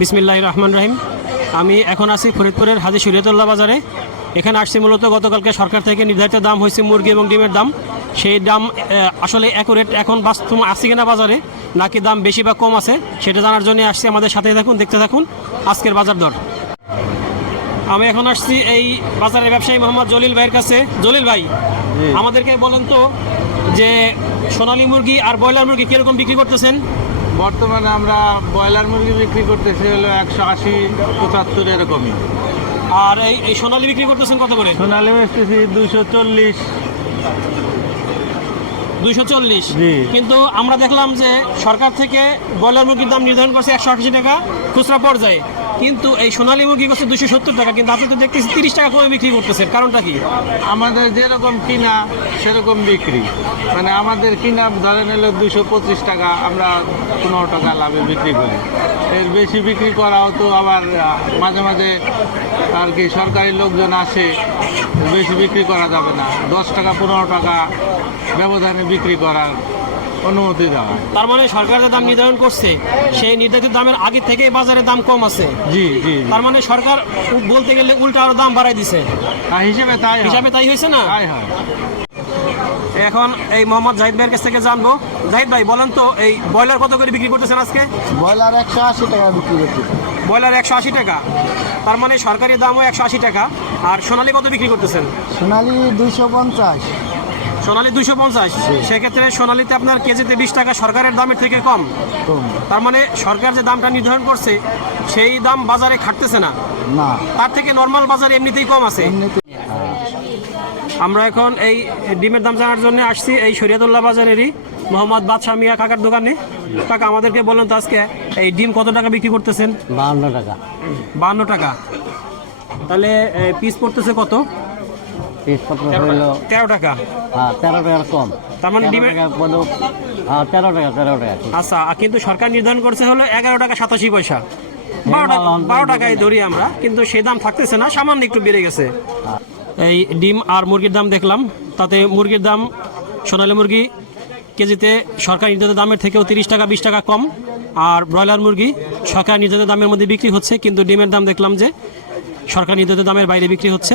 বিসমিল্লাহ রহমান রহিম। আমি এখন আছি ফরিদপুরের হাজি শরীয়তুল্লাহ বাজারে। এখানে আসছি মূলত গতকালকে সরকার থেকে নির্ধারিত দাম হয়েছে মুরগি এবং ডিমের দাম। সেই দাম আসলে অ্যাকুরেট এখন বাস্তব আসছে কিনা বাজারে নাকি দাম বেশি বা কম আছে সেটা জানার জন্য আসছি। আমাদের সাথে থাকুন দেখতে থাকুন। আজকের বাজার দর। আমি এখন আসছি এই বাজারের ব্যবসায়ী মোহাম্মদ জলিল ভাইয়ের কাছে। জলিল ভাই আমাদেরকে বলেন তো যে সোনালী মুরগি আর ব্রয়লার মুরগি কীরকম বিক্রি করতেছেন? বর্তমানে আমরা ব্রয়লার মুরগি বিক্রি করতেছি হলো একশো আশি পঁচাত্তর এরকমই। আর এই সোনালি বিক্রি করতেছেন কত করে? সোনালি বেচতেছি দুশো চল্লিশ। দুইশো চল্লিশ। কিন্তু আমরা দেখলাম যে সরকার থেকে ব্রয়লার মুরগির দাম নির্ধারণ করছে একশো আশি টাকা খুচরা পর্যায়ে। কিন্তু এই সোনালী মুরগি করছে দুশো সত্তর টাকা কিন্তু আপনি তো দেখতেছি তিরিশ টাকা করে বিক্রি করতেছেন কারণটা কি? আমাদের যেরকম কিনা সেরকম বিক্রি। মানে আমাদের কিনা ধরে নিলে দুশো পঁচিশ টাকা আমরা পনেরো টাকা লাভে বিক্রি করি। এর বেশি বিক্রি করাও তো আবার মাঝে মাঝে আর কি সরকারি লোকজন আসে বেশি বিক্রি করা যাবে না। দশ টাকা পনেরো টাকা ব্যবধানে বিক্রি করার অনুমতি দেওয়া তার মানে সরকার যে দাম নির্ধারণ করছে সেই নির্ধারিত দামের আগে থেকে বাজারে দাম কম আছে। জি জি তার মানে সরকার বলতে গেলে উল্টা আরও দাম বাড়াই দিছে। আর হিসেবে তাই হিসাবে তাই হয়েছে না? তাই হয়। এখন এই মোহাম্মদ জাহিদ ভাইয়ের কাছ থেকে জানব। জাহিদ ভাই বলেন তো এই ব্রয়লার কত করে বিক্রি করতেছেন আজকে? ব্রয়লার একশো আশি টাকা বিক্রি করছি। ব্রয়লার একশো আশি টাকা। তার মানে সরকারি দামও একশো আশি টাকা। আর সোনালী কত বিক্রি করতেছেন? সোনালি দুইশো পঞ্চাশ। সোনালী দুশো পঞ্চাশ। সেক্ষেত্রে সোনালিতে আপনার কেজিতে বিশ টাকা সরকারের দামের থেকে কম। তার মানে সরকার যে দামটা নির্ধারণ করছে সেই দাম বাজারে খাটতেছে না। না। তার থেকে নর্মাল বাজারে এমনিতেই কম আছে। আমরা এখন এই ডিমের দাম জানার জন্য আসছি এই শরিয়াতুল্লাহ বাজারেরই। মোহাম্মদ বাদশাহ মিয়া কাকার দোকানে। কাকা আমাদেরকে বলেন তো আজকে এই ডিম কত টাকা বিক্রি করতেছেন? বাহান্ন টাকা। বান্ন টাকা। তাহলে পিস পড়তেছে কত? পিসপত্র তেরো হইল। টাকা। তেরো টাকা? হ্যাঁ তেরো টাকার কম। তার মানে ডিমের হ্যাঁ তেরো টাকা তেরো টাকা। আচ্ছা কিন্তু সরকার নির্ধারণ করছে হলো এগারো টাকা সাতাশি পয়সা। বারো আলহামদুলিল্লাহ। বারো টাকায় ধরি আমরা কিন্তু সেই দাম থাকতেছে না সামান্য একটু বেড়ে গেছে। এই ডিম আর মুরগির দাম দেখলাম তাতে মুরগির দাম সোনালী মুরগি কেজিতে সরকার নির্ধারিত দামের থেকেও তিরিশ টাকা বিশ টাকা কম আর ব্রয়লার মুরগি সরকার নির্ধারিত দামের মধ্যে বিক্রি হচ্ছে কিন্তু ডিমের দাম দেখলাম যে সরকার নির্ধারিত দামের বাইরে বিক্রি হচ্ছে।